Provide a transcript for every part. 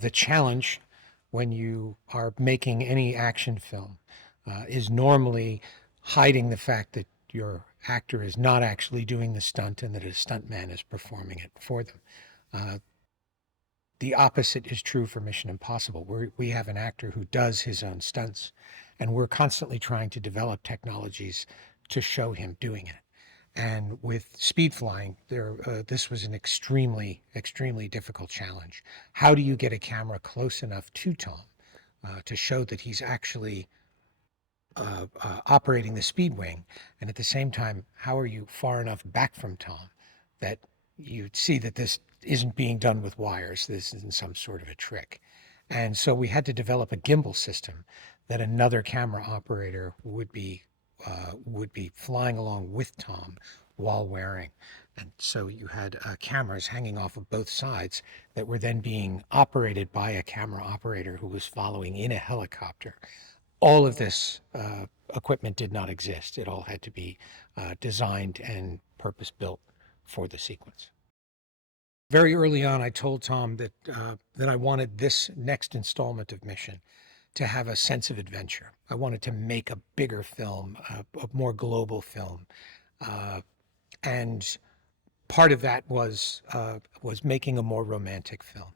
The challenge when you are making any action film is normally hiding the fact that your actor is not actually doing the stunt and that a stuntman is performing it for them. Uh, the opposite is true for Mission Impossible. We have an actor who does his own stunts, and we're constantly trying to develop technologies to show him doing it. And with speed flying, this was an extremely difficult challenge. How do you get a camera close enough to Tom to show that he's actually operating the speed wing, and at the same time, how are you far enough back from Tom that you see that this isn't being done with wires, this isn't some sort of a trick. And so we had to develop a gimbal system that another camera operator would be flying along with Tom while wearing. And so you had cameras hanging off of both sides that were then being operated by a camera operator who was following in a helicopter. All of this equipment did not exist. It all had to be designed and purpose built for the sequence. Very early on, I told Tom that I wanted this next installment of Mission to have a sense of adventure. I wanted to make a bigger film, a more global film, and part of that was making a more romantic film.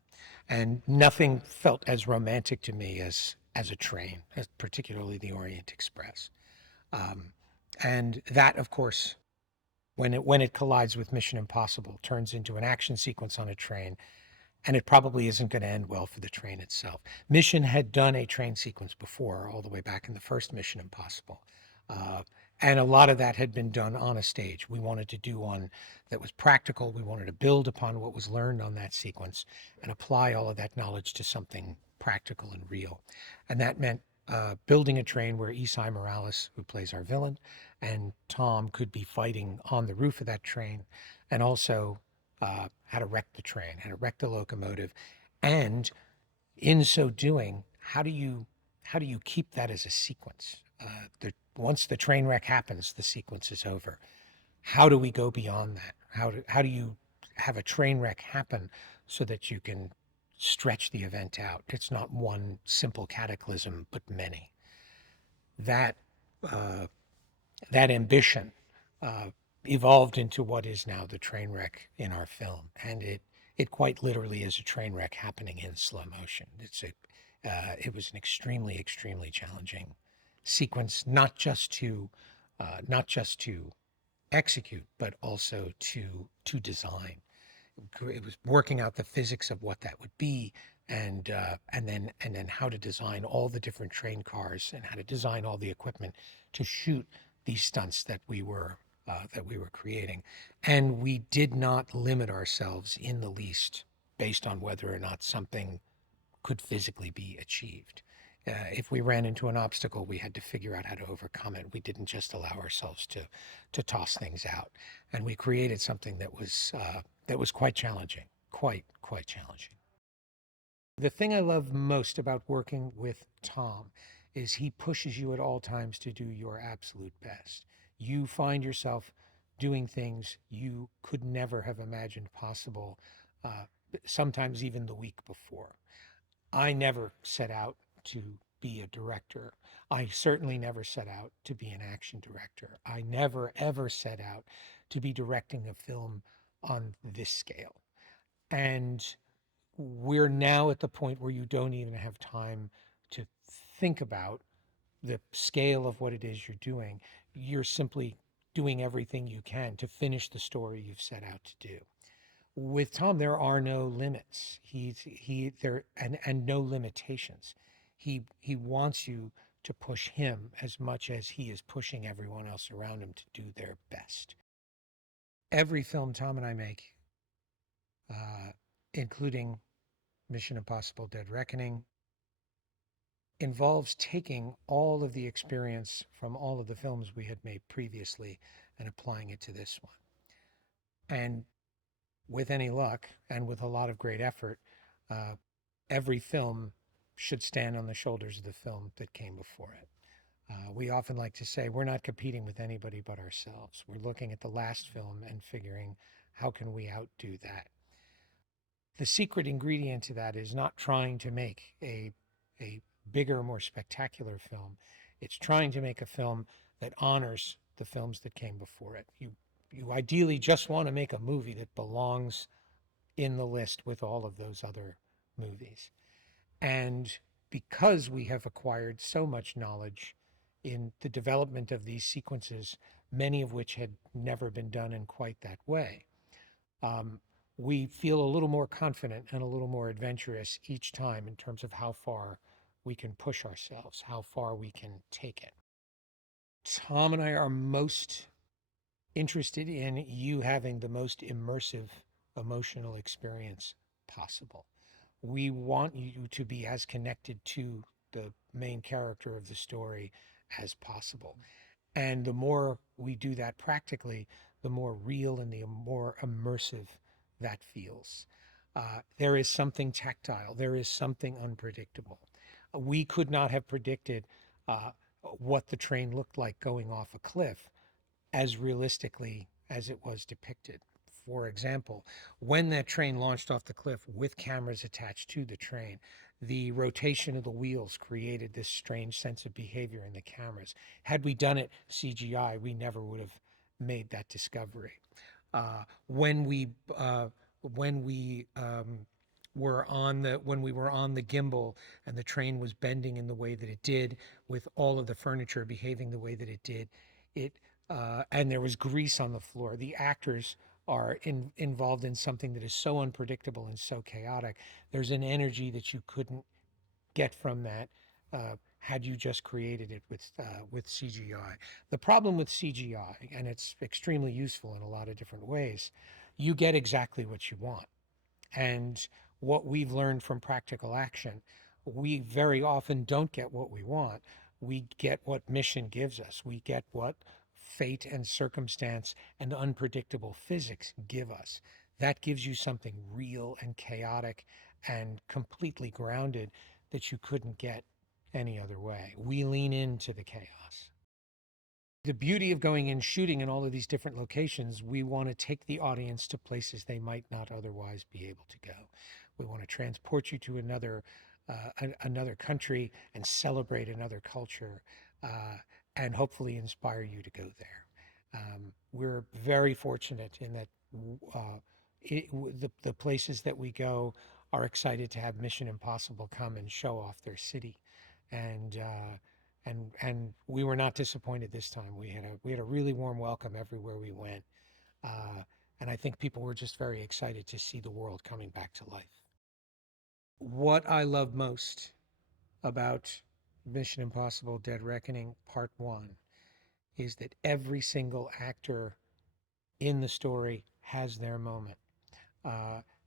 And nothing felt as romantic to me as a train, particularly the Orient Express. And that, of course, when it collides with Mission Impossible, turns into an action sequence on a train, and it probably isn't going to end well for the train itself. Mission had done a train sequence before, all the way back in the first Mission Impossible. And a lot of that had been done on a stage. We wanted to do one that was practical. We wanted to build upon what was learned on that sequence and apply all of that knowledge to something practical and real. And that meant building a train where Esai Morales, who plays our villain, and Tom could be fighting on the roof of that train, and also how to wreck the train, how to wreck the locomotive. And in so doing, how do you keep that as a sequence? Once the train wreck happens, the sequence is over. How do we go beyond that? How do you have a train wreck happen so that you can stretch the event out? It's not one simple cataclysm, but many. That that ambition evolved into what is now the train wreck in our film, and it quite literally is a train wreck happening in slow motion. It was an extremely challenging sequence, not just to execute, but also to design. It was working out the physics of what that would be, and then how to design all the different train cars and how to design all the equipment to shoot these stunts that we were creating. And we did not limit ourselves in the least based on whether or not something could physically be achieved. If we ran into an obstacle, we had to figure out how to overcome it. We didn't just allow ourselves to toss things out, and we created something that was quite challenging, quite challenging. The thing I love most about working with Tom is he pushes you at all times to do your absolute best. You find yourself doing things you could never have imagined possible, uh, sometimes even the week before. I never set out to be a director. I certainly never set out to be an action director. I never, ever set out to be directing a film on this scale. And we're now at the point where you don't even have time to think about the scale of what it is you're doing. You're simply doing everything you can to finish the story you've set out to do. With Tom, there are no limits. He there and no limitations. He wants you to push him as much as he is pushing everyone else around him to do their best. Every film Tom and I make, including Mission Impossible: Dead Reckoning, involves taking all of the experience from all of the films we had made previously and applying it to this one. And with any luck and with a lot of great effort, uh, every film should stand on the shoulders of the film that came before it. We often like to say we're not competing with anybody but ourselves. We're looking at the last film and figuring how can we outdo that. The secret ingredient to that is not trying to make a bigger, more spectacular film. It's trying to make a film that honors the films that came before it. You ideally just want to make a movie that belongs in the list with all of those other movies. And because we have acquired so much knowledge in the development of these sequences, many of which had never been done in quite that way, we feel a little more confident and a little more adventurous each time in terms of how far we can push ourselves, how far we can take it. Tom and I are most interested in you having the most immersive emotional experience possible. We want you to be as connected to the main character of the story as possible. And the more we do that practically, the more real and the more immersive that feels. There is something tactile, there is something unpredictable. We could not have predicted what the train looked like going off a cliff as realistically as it was depicted. For example, when that train launched off the cliff with cameras attached to the train, the rotation of the wheels created this strange sense of behavior in the cameras. Had we done it CGI, we never would have made that discovery. When we were on the gimbal and the train was bending in the way that it did, with all of the furniture behaving the way that it did, and there was grease on the floor. The actors are involved in something that is so unpredictable and so chaotic. There's an energy that you couldn't get from that had you just created it with CGI. The problem with CGI, and it's extremely useful in a lot of different ways, you get exactly what you want. And what we've learned from practical action, we very often don't get what we want. We get what mission gives us. We get what fate and circumstance and unpredictable physics give us. That gives you something real and chaotic and completely grounded that you couldn't get any other way. We lean into the chaos. The beauty of going and shooting in all of these different locations, we want to take the audience to places they might not otherwise be able to go. We want to transport you to another country and celebrate another culture, and hopefully inspire you to go there. We're very fortunate in that the places that we go are excited to have Mission Impossible come and show off their city, and we were not disappointed this time. We had a really warm welcome everywhere we went, and I think people were just very excited to see the world coming back to life. What I love most about Mission Impossible: Dead Reckoning Part 1 is that every single actor in the story has their moment.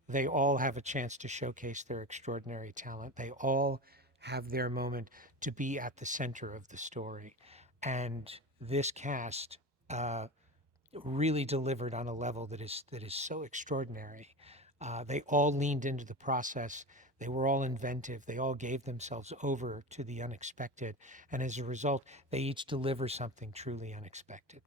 They all have a chance to showcase their extraordinary talent. They all have their moment to be at the center of the story. And this cast really delivered on a level that is so extraordinary. They all leaned into the process. They were all inventive. They all gave themselves over to the unexpected. And as a result, they each deliver something truly unexpected.